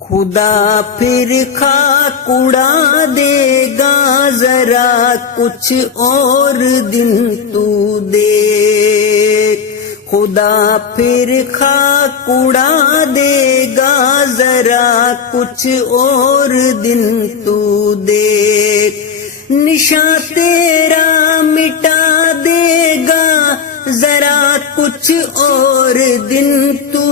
خدا پھر خاک اڑا دے گا ذرا کچھ اور دن تو دیکھ، خدا پھر خاک اڑا دے گا ذرا کچھ اور دن تو دیکھ، نشاں تیرا مٹا دے گا ذرا کچھ اور دن تو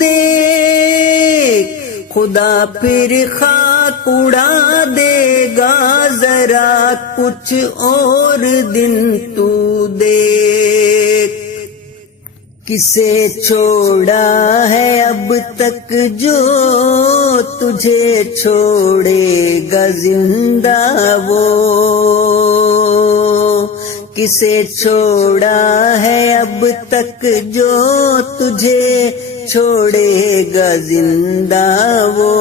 دیکھ، خدا پھر خاک اڑا دے گا ذرا کچھ اور دن تو دیکھ، کسے چھوڑا ہے اب تک جو تجھے چھوڑے گا زندہ وہ، کسے چھوڑا ہے اب تک جو تجھے چھوڑے گا زندہ وہ،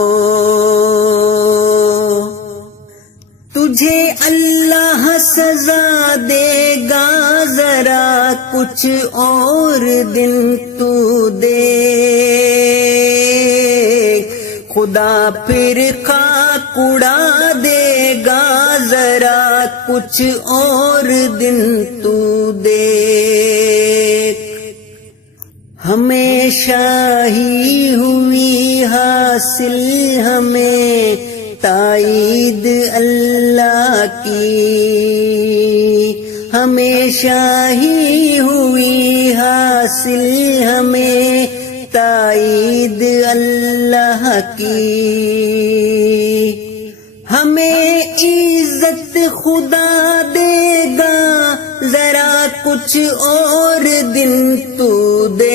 تجھے اللہ سزا دے گا ذرا کچھ اور دن تو دیکھ، خدا پھر خاک اڑا دے گا ذرا کچھ اور دن تو دیکھ، ہمیشہ ہی ہوئی حاصل ہمیں تائید اللہ کی، ہمیشہ ہی ہوئی حاصل ہمیں تائید اللہ کی، ہمیں عزت خدا دے گا ذرا کچھ اور دن تو دیکھ،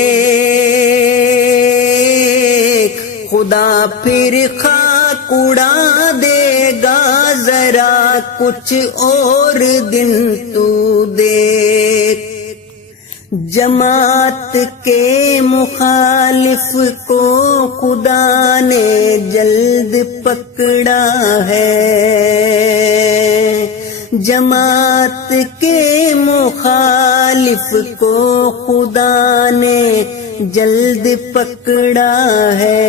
خدا پھر خاک اڑا دے گا ذرا کچھ اور دن تو دیکھ، جماعت کے مخالف کو خدا نے جلد پکڑا ہے، جماعت کے مخالف کو خدا نے جلد پکڑا ہے،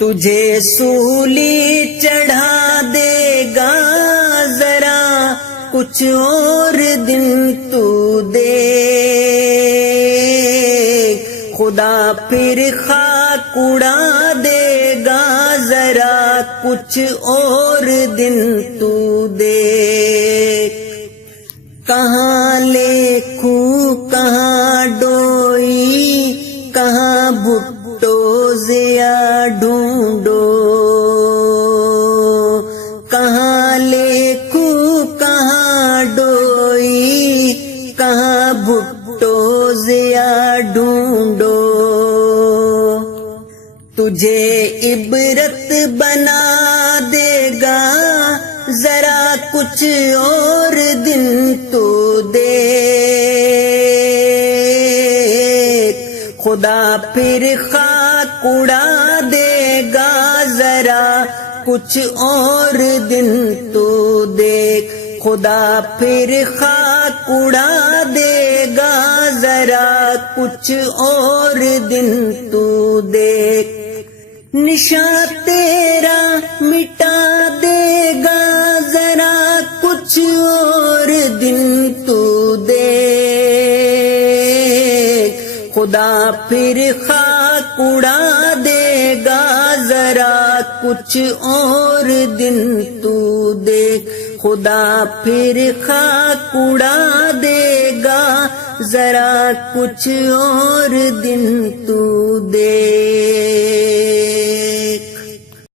تجھے سولی چڑھا دے گا ذرا کچھ اور دن تو دیکھ، خدا پھر خاک اڑا دے گا ذرا کچھ اور دن تو دیکھ، کہاں لکھو کہاں ڈوئی کہاں بھٹو ضیا ڈھونڈو، کہاں لکھو کہاں ڈوئی کہاں بھٹو ضیا ڈھونڈو، تجھے عبرت بنا دے گا ذرا کچھ اور دن تو دیکھ، خدا پھر خاک اڑا دے گا ذرا کچھ اور دن تو دیکھ، خدا پھر خاک اڑا دے گا ذرا کچھ اور دن تو دیکھ، نشاں تیرا مٹا دے گا ذرا کچھ اور دن تو دیکھ، خدا پھر خاک اڑا دے گا ذرا کچھ اور دن تو دیکھ، خدا پھر خاک اڑا دے گا ذرا کچھ اور دن تو